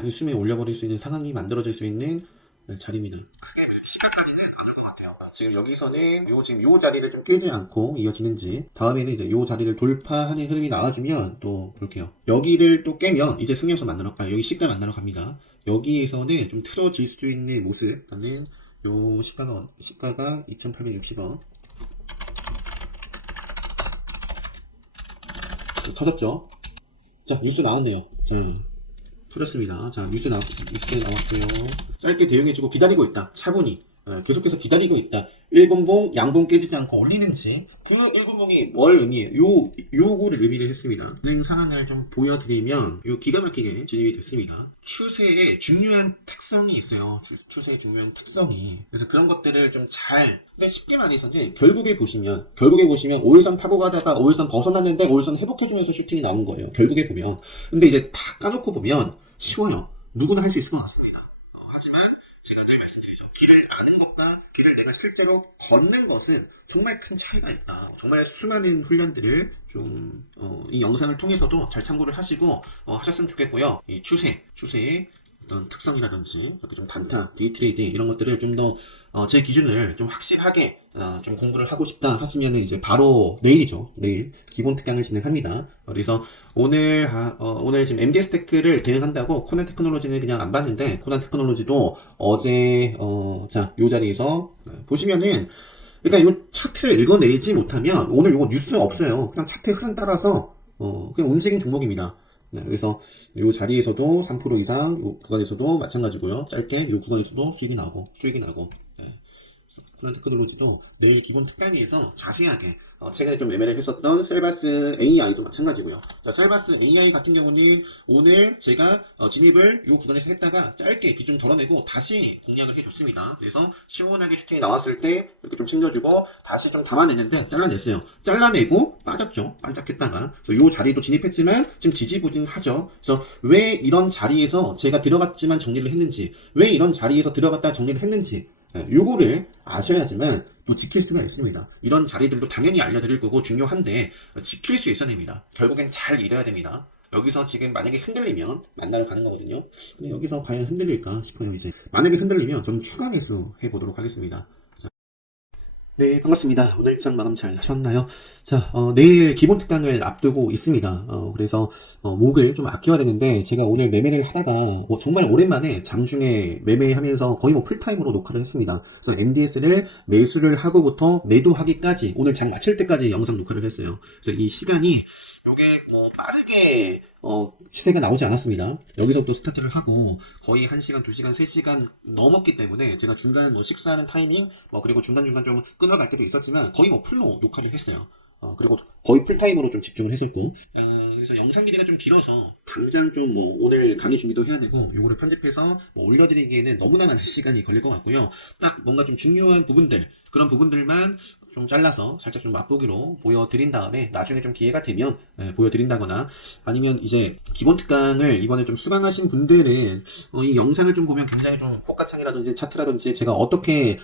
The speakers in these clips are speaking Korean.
단숨에 올려버릴 수 있는 상황이 만들어질 수 있는 자리입니다. 크게 시간까지는 않을 것 같아요. 지금 여기서는 지금 요 자리를 좀 깨지 않고 이어지는지, 다음에는 이제 요 자리를 돌파하는 흐름이 나와주면 또 볼게요. 여기를 또 깨면 이제 승량수 만나러 가요. 여기 시가 만나러 갑니다. 여기에서는 좀 틀어질 수 있는 모습. 나는 요 시가가 2,860원. 터졌죠? 자, 뉴스 나왔네요. 자, 터졌습니다. 자, 뉴스에 나왔고요. 짧게 대응해주고 기다리고 있다. 차분히. 계속해서 기다리고 있다. 1분봉, 양봉 깨지지 않고 올리는지, 그 1분봉이 뭘 의미해요? 요거를 의미를 했습니다. 진행 상황을 좀 보여드리면, 요 기가 막히게 진입이 됐습니다. 추세에 중요한 특성이 있어요. 추세의 중요한 특성이. 그래서 그런 것들을 좀 근데 쉽게 말해서 이제 결국에 보시면 5일선 타고 가다가 5일선 벗어났는데 5일선 회복해주면서 슈팅이 나온 거예요. 결국에 보면. 근데 이제 다 까놓고 보면 쉬워요. 누구나 할 수 있을 것 같습니다. 하지만 제가 늘 말씀드리죠. 길을 아는 것과 길을 내가 실제로 걷는 것은 정말 큰 차이가 있다. 정말 수많은 훈련들을 좀 이 영상을 통해서도 잘 참고를 하시고 하셨으면 좋겠고요. 이 추세의 어떤 특성이라든지 이렇게 좀 단타, 데이트레이딩 이런 것들을 좀 더 제 기준을 좀 확실하게 좀 공부를 하고 싶다 하시면은 이제 바로 내일이죠. 내일 기본 특강을 진행합니다. 그래서 오늘 지금 MD 스태크를 대응한다고 코난 테크놀로지는 그냥 안 봤는데, 코난 테크놀로지도 어제 자, 요 자리에서 보시면은 일단 요 차트를 읽어내지 못하면 오늘 요거 뉴스 없어요. 그냥 차트 흐름 따라서 그냥 움직인 종목입니다. 네, 그래서 요 자리에서도 3% 이상, 요 구간에서도 마찬가지고요. 짧게 요 구간에서도 수익이 나고. 네. 코난 테크놀로지도 내일 기본 특강에서 자세하게 최근에 좀 매매를 했었던 셀바스 AI도 마찬가지고요. 자, 셀바스 AI 같은 경우는 오늘 제가 진입을 요 구간에서 했다가 짧게 기준 덜어내고 다시 공략을 해줬습니다. 그래서 시원하게 슈팅이 나왔을 때 이렇게 좀 챙겨주고 다시 좀 담아냈는데 잘라냈어요. 잘라내고 빠졌죠. 반짝했다가. 그래서 요 자리도 진입했지만 지금 지지부진하죠. 그래서 왜 이런 자리에서 제가 들어갔지만 정리를 했는지, 왜 이런 자리에서 들어갔다 정리를 했는지, 요거를 아셔야지만 또 지킬 수가 있습니다. 이런 자리들도 당연히 알려드릴 거고 중요한데 지킬 수 있어야 됩니다. 결국엔 잘 이뤄야 됩니다. 여기서 지금 만약에 흔들리면 만나러 가는 거거든요. 근데 여기서 과연 흔들릴까 싶어요. 이제 만약에 흔들리면 좀 추가 매수 해보도록 하겠습니다. 네, 반갑습니다. 오늘 일정 마감 잘 하셨나요? 자, 내일 기본 특강을 앞두고 있습니다. 그래서, 목을 좀 아껴야 되는데, 제가 오늘 매매를 하다가, 정말 오랜만에 장중에 매매하면서 거의 풀타임으로 녹화를 했습니다. 그래서 MDS를 매수를 하고부터 매도하기까지, 오늘 장 마칠 때까지 영상 녹화를 했어요. 그래서 이 시간이, 요게, 빠르게, 시세가 나오지 않았습니다. 여기서부터 스타트를 하고 거의 1시간, 2시간, 3시간 넘었기 때문에 제가 중간 식사하는 타이밍 그리고 중간중간 좀 끊어갈 때도 있었지만 거의 풀로 녹화를 했어요. 그리고 거의 풀타임으로 좀 집중을 했었고, 그래서 영상 길이가 좀 길어서 당장 좀 오늘 강의 준비도 해야 되고 요거를 편집해서 올려드리기에는 너무나 많은 시간이 걸릴 것 같고요. 딱 뭔가 좀 중요한 부분들, 그런 부분들만 좀 잘라서 살짝 좀 맛보기로 보여드린 다음에 나중에 좀 기회가 되면 보여드린다거나, 아니면 이제 기본 특강을 이번에 좀 수강하신 분들은 이 영상을 좀 보면 굉장히 좀 호가창이라든지 차트라든지 제가 어떻게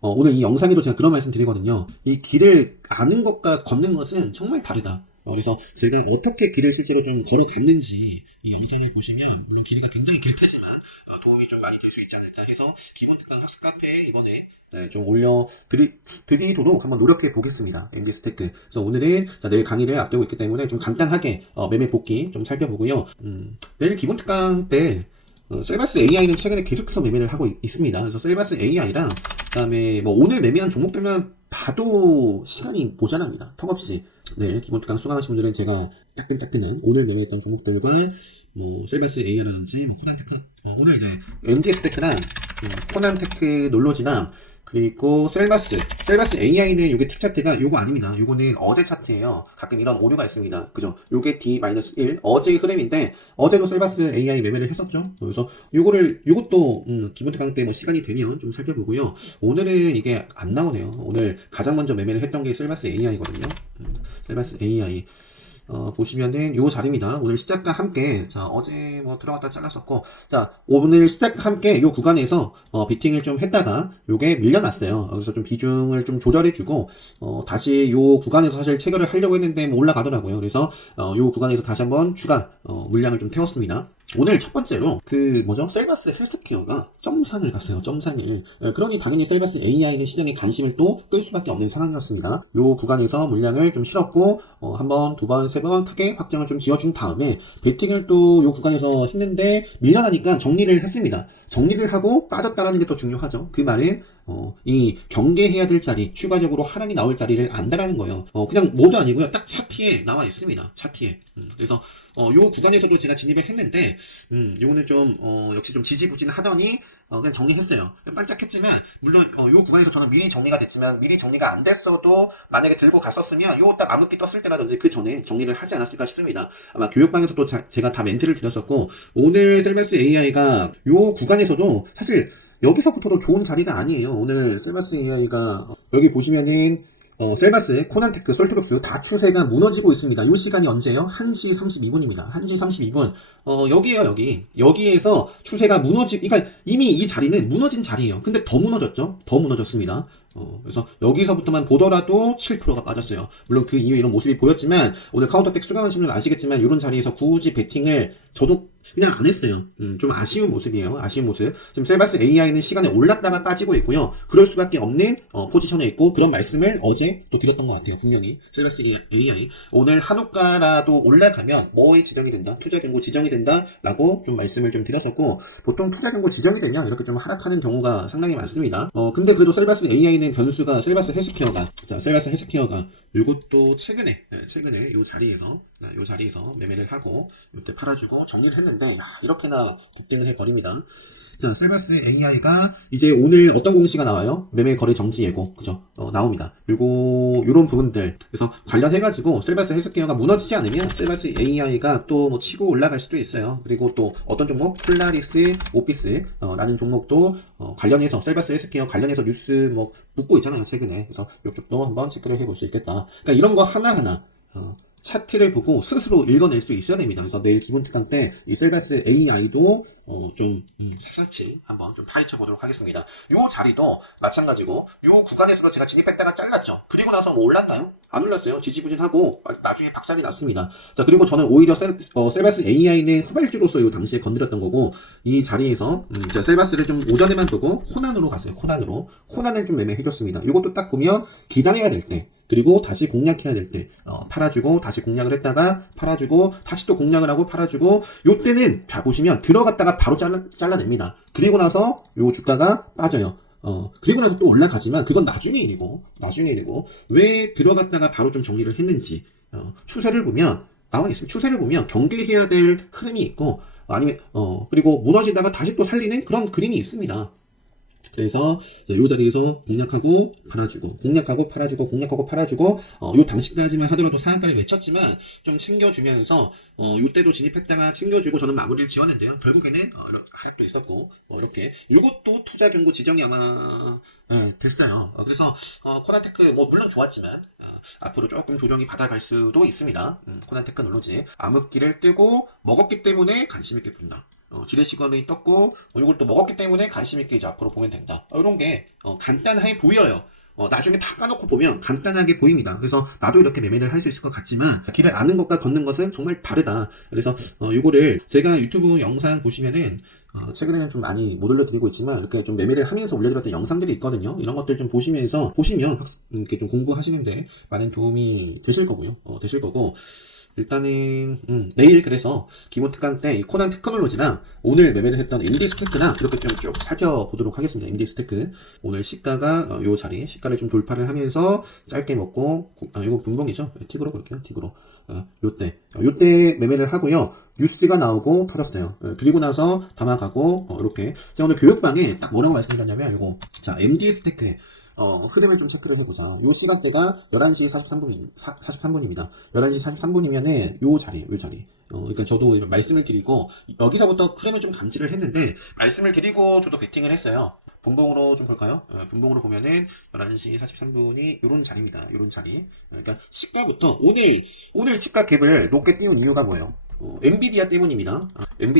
오늘 이 영상에도 제가 그런 말씀 드리거든요. 이 길을 아는 것과 걷는 것은 정말 다르다. 그래서 제가 어떻게 길을 실제로 좀 걸어갔는지 이 영상을 보시면, 물론 길이가 굉장히 길 테지만 도움이 좀 많이 될 수 있지 않을까 해서 기본 특강 학습 카페에 이번에 좀 올려드리도록 한번 노력해 보겠습니다. MD 스태크. 그래서 오늘은 내일 강의를 앞두고 있기 때문에 좀 간단하게 매매 복귀 좀 살펴보고요. 내일 기본 특강 때 셀바스 AI는 최근에 계속해서 매매를 하고 있습니다. 그래서 셀바스 AI랑 그다음에 오늘 매매한 종목들만 봐도 시간이 모자랍니다. 턱없이. 네, 기본 특강 수강하신 분들은 제가 따끈따끈한 오늘 매매했던 종목들과 셀바스 AI라든지 코난테크, 오늘 이제 MD 스태크랑 코난 테크놀로지랑 그리고 셀바스 AI는 요게 틱 차트가 요거 아닙니다. 요거는 어제 차트예요. 가끔 이런 오류가 있습니다. 그죠? 요게 D-1 어제의 흐름인데, 어제도 셀바스 AI 매매를 했었죠. 그래서 요것도 기본 특강 때 시간이 되면 좀 살펴보고요. 오늘은 이게 안 나오네요. 오늘 가장 먼저 매매를 했던 게 셀바스 AI거든요. 셀바스 AI. 보시면은 요 자리입니다. 오늘 시작과 함께, 자, 어제 들어갔다 잘랐었고, 자, 오늘 시작과 함께 요 구간에서 비팅을 좀 했다가 요게 밀려났어요. 그래서 좀 비중을 좀 조절해주고, 다시 요 구간에서 사실 체결을 하려고 했는데 올라가더라고요. 그래서 요 구간에서 다시 한번 추가 물량을 좀 태웠습니다. 오늘 첫 번째로 셀바스 헬스케어가 점산을 갔어요. 점산을. 그러니 당연히 셀바스 AI는 시장에 관심을 또 끌 수밖에 없는 상황이었습니다. 요 구간에서 물량을 좀 실었고 한 번, 두 번, 세 번 크게 확정을 좀 지어준 다음에 베팅을 또 요 구간에서 했는데 밀려나니까 정리를 했습니다. 정리를 하고 빠졌다라는 게 더 중요하죠. 그 말은 이 경계해야 될 자리, 추가적으로 하락이 나올 자리를 안다라는 거예요. 그냥 뭐도 아니고요. 딱 차트에 나와 있습니다. 차트에. 그래서 요 구간에서도 제가 진입을 했는데 요거는 좀 역시 좀 지지부진하더니 그냥 정리했어요. 반짝했지만 물론 요 구간에서 저는 미리 정리가 됐지만 미리 정리가 안 됐어도 만약에 들고 갔었으면 요 딱 암흑기 떴을 때라든지 그 전에 정리를 하지 않았을까 싶습니다. 아마 교육방에서도 제가 다 멘트를 드렸었고 오늘 셀바스 AI가 요 구간에서도 사실 여기서부터도 좋은 자리가 아니에요. 오늘 셀바스 AI가 여기 보시면은 셀바스, 코난테크, 솔트룩스 다 추세가 무너지고 있습니다. 이 시간이 언제예요? 1시 32분입니다. 1시 32분. 여기에요, 여기. 여기에서 추세가 그러니까 이미 이 자리는 무너진 자리예요. 근데 더 무너졌죠? 더 무너졌습니다. 그래서 여기서부터만 보더라도 7%가 빠졌어요. 물론 그 이후에 이런 모습이 보였지만 오늘 카운터텍 수강하신 분들 아시겠지만 이런 자리에서 굳이 베팅을 저도 그냥 안 했어요. 좀 아쉬운 모습이에요. 아쉬운 모습. 지금 셀바스 AI는 시간에 올랐다가 빠지고 있고요. 그럴 수밖에 없는 포지션에 있고 그런 말씀을 어제 또 드렸던 것 같아요. 분명히 셀바스 AI 오늘 한우가라도 올라가면 뭐의 지정이 된다. 투자 경고 지정이 된다라고 좀 말씀을 좀 드렸었고 보통 투자 경고 지정이 되면 이렇게 좀 하락하는 경우가 상당히 많습니다. 근데 그래도 셀바스 AI는 변수가 셀바스 헬스케어가 이것도 최근에 요 자리에서 매매를 하고 이때 팔아주고 정리를 했는데 이렇게나 급등을 해버립니다. 자, 셀바스 AI가 이제 오늘 어떤 공시가 나와요? 매매 거래 정지 예고 그죠? 나옵니다. 요런 부분들 그래서 관련해가지고 셀바스 헬스케어가 무너지지 않으면 셀바스 AI가 또 뭐 치고 올라갈 수도 있어요. 그리고 또 어떤 종목 폴라리스 오피스 라는 종목도 관련해서 셀바스 헬스케어 관련해서 뉴스 뭐 묻고 있잖아요 최근에. 그래서 이쪽도 한번 체크를 해볼 수 있겠다. 그러니까 이런 거 하나하나 차트를 보고 스스로 읽어낼 수 있어야 됩니다. 그래서 내일 기본 특강 때 이 셀바스 AI도 좀 샅샅이 한번 좀 파헤쳐 보도록 하겠습니다. 요 자리도 마찬가지고 요 구간에서도 제가 진입했다가 잘랐죠. 그리고 나서 뭐 올랐나요? 안 올랐어요. 지지부진하고 나중에 박살이 났습니다. 자 그리고 저는 오히려 셀바스 AI는 후발주로서 요 당시에 건드렸던 거고 이 자리에서 제가 셀바스를 좀 오전에만 보고 코난으로 갔어요. 코난을 좀 매매해줬습니다. 이것도 딱 보면 기다려야 될 때 그리고 다시 공략해야 될 때 팔아주고 다시 공략을 했다가 팔아주고 다시 또 공략을 하고 팔아주고 요때는 자 보시면 들어갔다가 바로 잘라냅니다. 그리고 나서 요 주가가 빠져요. 그리고 나서 또 올라가지만 그건 나중에 일이고 왜 들어갔다가 바로 좀 정리를 했는지 추세를 보면 나와 있습니다. 추세를 보면 경계해야 될 흐름이 있고 아니면 그리고 무너지다가 다시 또 살리는 그런 그림이 있습니다. 그래서 이 자리에서 공략하고 팔아주고 요 당시까지만 하더라도 상한가를 외쳤지만 좀 챙겨주면서 요때도 진입했다가 챙겨주고 저는 마무리를 지었는데요. 결국에는 하락도 있었고 이렇게 요것도 투자 경고 지정이 아마 됐어요. 그래서 코난테크 뭐 물론 좋았지만 앞으로 조금 조정이 받아갈 수도 있습니다. 코난테크 놀러지 암흑기를 뜨고 먹었기 때문에 관심 있게 본다. 지뢰시간이 떴고 이걸 또 먹었기 때문에 관심 있게 이제 앞으로 보면 된다. 이런 게 간단하게 보여요. 나중에 다 까놓고 보면 간단하게 보입니다. 그래서 나도 이렇게 매매를 할 수 있을 것 같지만 길을 아는 것과 걷는 것은 정말 다르다. 그래서 이거를 제가 유튜브 영상 보시면은 최근에는 좀 많이 못 올려드리고 있지만 이렇게 좀 매매를 하면서 올려드렸던 영상들이 있거든요. 이런 것들 좀 보시면 이렇게 좀 공부하시는데 많은 도움이 되실 거고요. 일단은 내일 그래서 기본 특강 때 코난 테크놀로지랑 오늘 매매를 했던 MD 스테이크랑 이렇게 좀 쭉 살펴보도록 하겠습니다. MD 스테이크 오늘 시가가 요 자리 시가를 좀 돌파를 하면서 짧게 먹고 이거 분봉이죠. 틱으로 볼게요. 틱으로 요때 매매를 하고요. 뉴스가 나오고 터졌어요. 그리고 나서 담아가고 이렇게 제가 오늘 교육방에 딱 뭐라고 말씀드렸냐면 이거 자 MD 스테이크 흐름을 좀 체크를 해보자. 요 시간대가 11시 43분입니다. 11시 43분이면은 요 자리. 그러니까 저도 말씀을 드리고, 여기서부터 흐름을 좀 감지를 했는데, 말씀을 드리고 저도 베팅을 했어요. 분봉으로 좀 볼까요? 분봉으로 보면은 11시 43분이 요런 자리입니다. 요런 자리. 그러니까 시가부터 오늘 시가 갭을 높게 띄운 이유가 뭐예요? 엔비디아 때문입니다.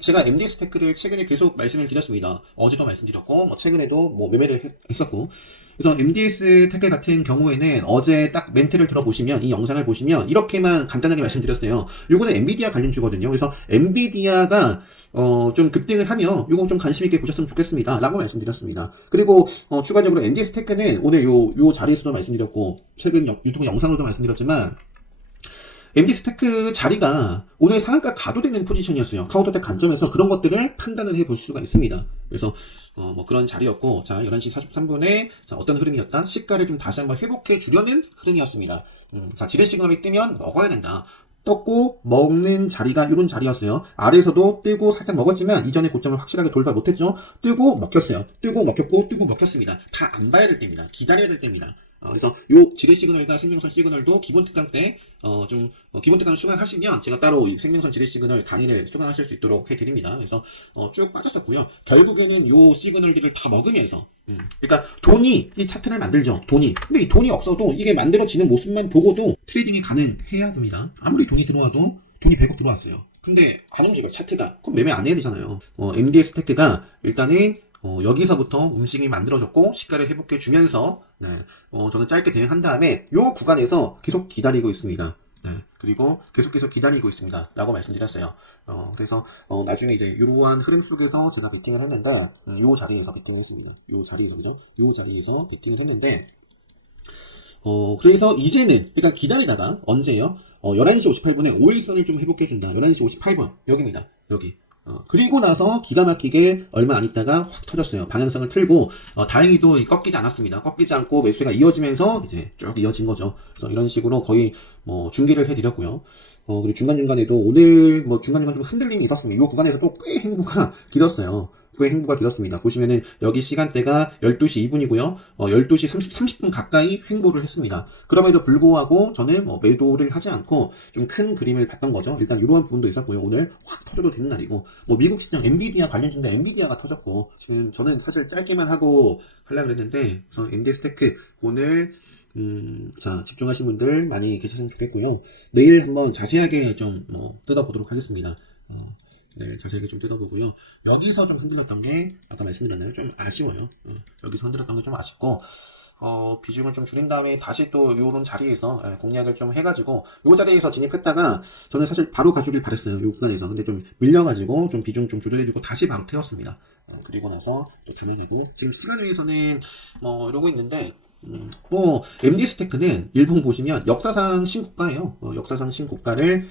제가 MD 스테이크를 최근에 계속 말씀을 드렸습니다. 어제도 말씀드렸고, 최근에도 매매를 했었고. 그래서 MDS 테크 같은 경우에는 어제 딱 멘트를 들어보시면, 이 영상을 보시면, 이렇게만 간단하게 말씀드렸어요. 요거는 엔비디아 관련주거든요. 그래서 엔비디아가, 좀 급등을 하면, 요거 좀 관심있게 보셨으면 좋겠습니다. 라고 말씀드렸습니다. 그리고, 추가적으로 MDS 테크는 오늘 요 자리에서도 말씀드렸고, 최근 유튜브 영상으로도 말씀드렸지만, MD 스테이크 자리가 오늘 상한가 가도 되는 포지션이었어요. 카운터대 관점에서 그런 것들을 판단을 해볼 수가 있습니다. 그래서 그런 자리였고, 자 11시 43분에 자, 어떤 흐름이었다? 시가를 좀 다시 한번 회복해 주려는 흐름이었습니다. 자 지렛 시그널이 뜨면 먹어야 된다. 떴고 먹는 자리가 이런 자리였어요. 아래에서도 뜨고 살짝 먹었지만 이전의 고점을 확실하게 돌파 못했죠. 뜨고 먹혔어요. 뜨고 먹혔고 뜨고 먹혔습니다. 다 안 봐야 될 때입니다. 기다려야 될 때입니다. 그래서 요 지렛 시그널과 생명선 시그널도 기본 특강 때 기본 특강을 수강하시면 제가 따로 생명선 지렛 시그널 강의를 수강하실 수 있도록 해드립니다. 그래서 쭉 빠졌었고요. 결국에는 요 시그널들을 다 먹으면서 그러니까 돈이 이 차트를 만들죠. 돈이. 근데 이 돈이 없어도 이게 만들어지는 모습만 보고도 트레이딩이 가능해야 됩니다. 아무리 돈이 들어와도 돈이 100억 들어왔어요. 근데 안 움직여 차트가. 그럼 매매 안 해야 되잖아요. MDS 테크가 일단은 여기서부터 움직임이 만들어졌고 시가를 회복해 주면서 저는 짧게 대응한 다음에 요 구간에서 계속 기다리고 있습니다. 그리고 계속해서 기다리고 있습니다. 라고 말씀드렸어요. 그래서 나중에 이제 이러한 흐름 속에서 제가 베팅을 했는데 요 자리에서 베팅을 했습니다. 요 자리에서 그죠? 요 자리에서 베팅을 했는데 그래서 이제는 그러니까 기다리다가 언제요? 11시 58분에 5일선을 좀 회복해준다. 11시 58분 여기입니다. 여기. 그리고 나서 기가 막히게 얼마 안 있다가 확 터졌어요. 방향성을 틀고 다행히도 꺾이지 않았습니다. 꺾이지 않고 매수가 이어지면서 이제 쭉 이어진 거죠. 그래서 이런 식으로 거의 중계를 해드렸고요. 그리고 중간중간에도 오늘 중간중간 좀 흔들림이 있었습니다. 이 구간에서도 꽤 행보가 길었어요. 꽤 행보가 길었습니다. 보시면은 여기 시간대가 12시 2분이고요. 12시 30분 가까이 행보를 했습니다. 그럼에도 불구하고 저는 매도를 하지 않고 좀 큰 그림을 봤던 거죠. 일단 이러한 부분도 있었고요. 오늘 확 터져도 되는 날이고 미국 시장 엔비디아 관련주인데 엔비디아가 터졌고 지금 저는 사실 짧게만 하고 하려고 그랬는데 그래서 MD 스테이크 오늘 자 집중하신 분들 많이 계셨으면 좋겠고요. 내일 한번 자세하게 좀 뜯어보도록 하겠습니다. 네, 자세하게 좀 뜯어보고요. 여기서 좀 흔들렸던 게, 아까 말씀드렸나요? 좀 아쉬워요. 여기서 흔들렸던 게 좀 아쉽고, 비중을 좀 줄인 다음에 다시 또 요런 자리에서 공략을 좀 해가지고, 요 자리에서 진입했다가, 저는 사실 바로 가주길 바랬어요. 요 구간에서. 근데 좀 밀려가지고, 좀 비중 좀 조절해주고, 다시 바로 태웠습니다. 그리고 나서 또 단을 지금 시간위에서는 이러고 있는데, MD 스테이크는 일본 보시면 역사상 신고가예요. 역사상 신고가를,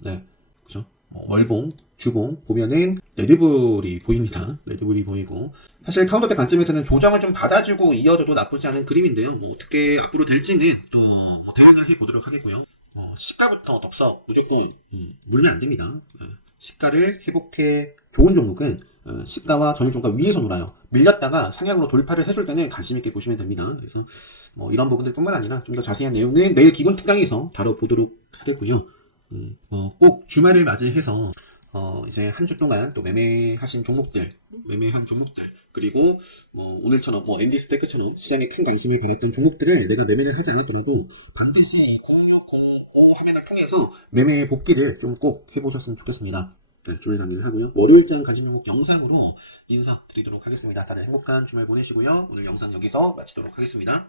네, 그죠? 월봉, 주봉 보면은 레드불이 보입니다. 레드불이 보이고 사실 카운터대 관점에서는 조정을 좀 받아주고 이어져도 나쁘지 않은 그림인데요. 어떻게 앞으로 될지는 또 대응을 해보도록 하겠고요. 시가부터 덥석 무조건 물면 안 됩니다. 시가를 회복해 좋은 종목은 시가와 전일 종가 위에서 놀아요. 밀렸다가 상향으로 돌파를 해줄 때는 관심 있게 보시면 됩니다. 그래서 이런 부분들뿐만 아니라 좀 더 자세한 내용은 내일 기본 특강에서 다뤄보도록 하겠고요. 꼭 주말을 맞이해서 이제 한 주 동안 또 매매한 종목들 그리고 오늘처럼 MD 스테이크처럼 시장에 큰 관심을 받았던 종목들을 내가 매매를 하지 않았더라도 반드시 0605 화면을 통해서 매매 복귀를 좀 꼭 해보셨으면 좋겠습니다. 네, 주말 강의를 하고요. 월요일장 가진 종목 영상으로 인사드리도록 하겠습니다. 다들 행복한 주말 보내시고요. 오늘 영상 여기서 마치도록 하겠습니다.